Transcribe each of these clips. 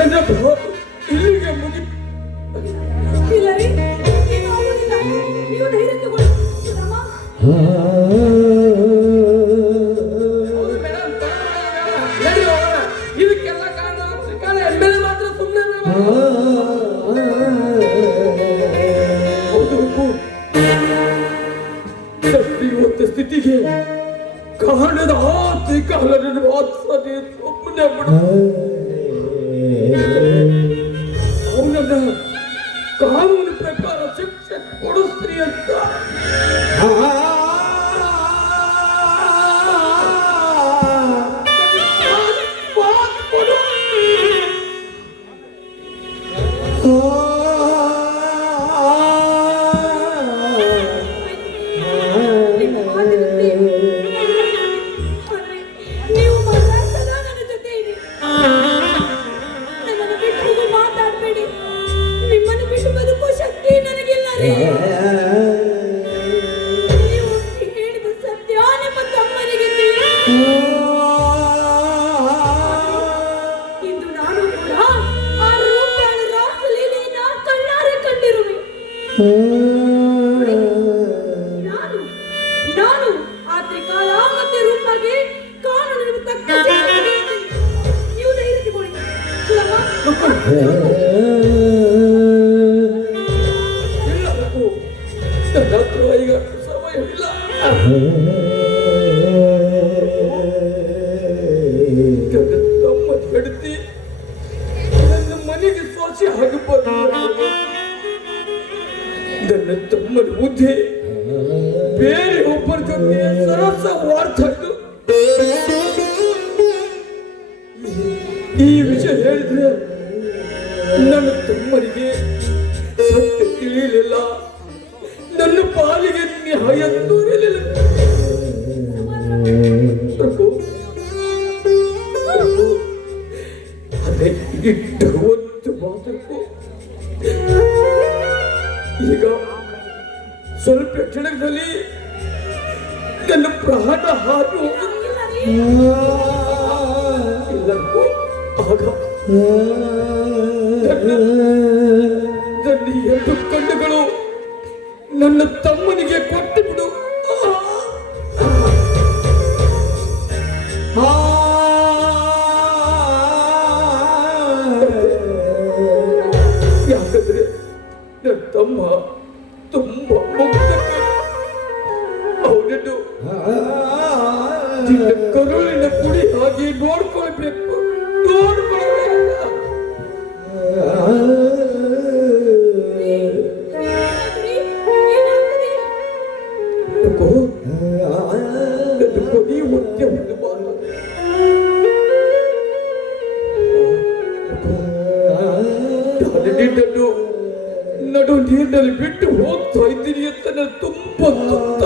Ganda po, ilig ang mugit. ಸ್ಥಿತಿಗೆ ಕಾಣದ ಆ ತ್ರಿಕಾಲನ ವಾತ್ಸನೆ ಸುಮ್ಮನೆ ಬಿಡು ತಮ್ಮ ಹೆಡ್ತಿ ನನ್ನ ಮನೆಗೆ ಸೋಸಿ ಹಾಗೆ ಬಂದು ನನ್ನ ತಮ್ಮನ ಬುದ್ಧಿ. ಬೇರೆ ಒಬ್ಬರ ಜೊತೆ ಸರಸ ವಾರ್ತಾಡ್ತು ಈ ವಿಷಯ ಹೇಳಿದ್ರೆ ನನ್ನ ತಮ್ಮನಿಗೆ ಸತ್ಯ ತಿಳಿಯಲಿಲ್ಲ ನನ್ನ ಪಾಲಿಗೆ ನ್ಯಾಯ ತೋರಲಿಲ್ಲ ಪ್ರಭು ಅದೇ ಇಟ್ಟು ಕ್ಷಣದಲ್ಲಿ ನನ್ನ ಪ್ರಾಣ ಹಾದು ಎಲ್ಲರಿಗೂ ನನ್ನ ಎರಡು ಕಣ್ಣುಗಳು ನನ್ನ ತಮ್ಮನಿಗೆ ಕೊಟ್ಟು ಬಿಡು. ಯಾಕಂದ್ರೆ ನನ್ನ ತಮ್ಮ ತುಂಬಾ ಮುಗ್ಧ. ಅವನನ್ನು ನಿನ್ನ ಕರುಳಿನ ಪುಡಿ ಹಾಗೆ ನೋಡ್ಕೊಳ್ಬೇಕು ನೋಡ್ಕೊಳ್ಬೇಕು ಏನಾದ್ರಿ? ಏನಾಗ್ತದೆ? ಯಾಕೋ ನನ್ನ ಕೊನೆ ಒತ್ತೆ ಒಂದು ಮಾತು ನಾನು ನಿನ್ನನ್ನು ನಡು ನೀರಿನಲ್ಲಿ ಬಿಟ್ಟು ಹೋಗ್ತಾ ಇದ್ದೀನಿ ಅಂತ ನಾನು ತುಂಬಾ ತುತ್ತ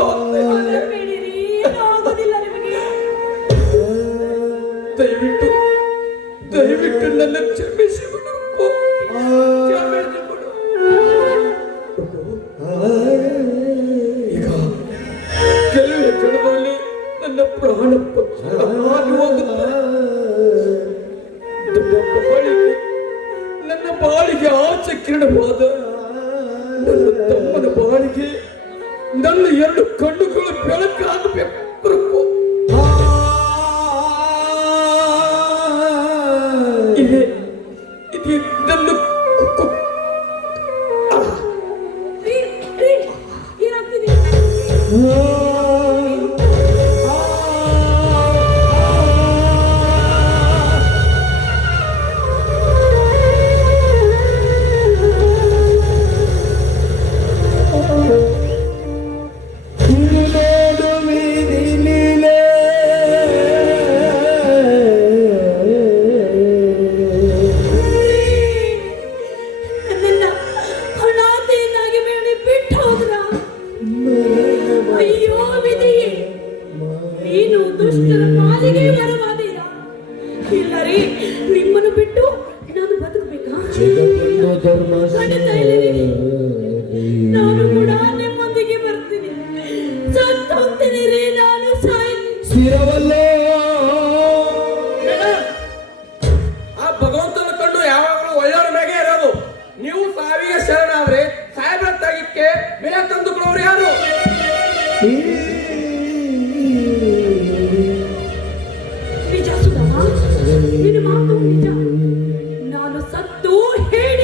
ಧರ್ಮ ಖಂಡಿತ ನಾನು ಕೂಡ ನಿಮ್ಮೊಂದಿಗೆ ಬರ್ತೀನಿ. ಸತ್ತು ಹೋಗ್ತೀನಿ ರೀ ನಾನು ಸಾಯ್. ಸ್ಥಿರವಲ್ಲ. ಆ ಭಗವಂತನ ಕಂಡು ಯಾವಾಗಲೂ ಒಳ್ಳೆಯವ್ರ ಮ್ಯಾಗೆ ಇರೋದು. ನೀವು ಸಾವಿಗೆ ಶರಣಾದ್ರೆ ಸಾಹೇಬ್ರ ತಾಗಿಕ್ಕೆ ಬೆಲೆ ತಂದುಕೊಳ್ಳೋರು ಯಾರು? ನಿಜ ಸುಧಾ ನಿನ್ನ ಮಾತು ನಿಜ. ನಾನು ಸತ್ತು Hey.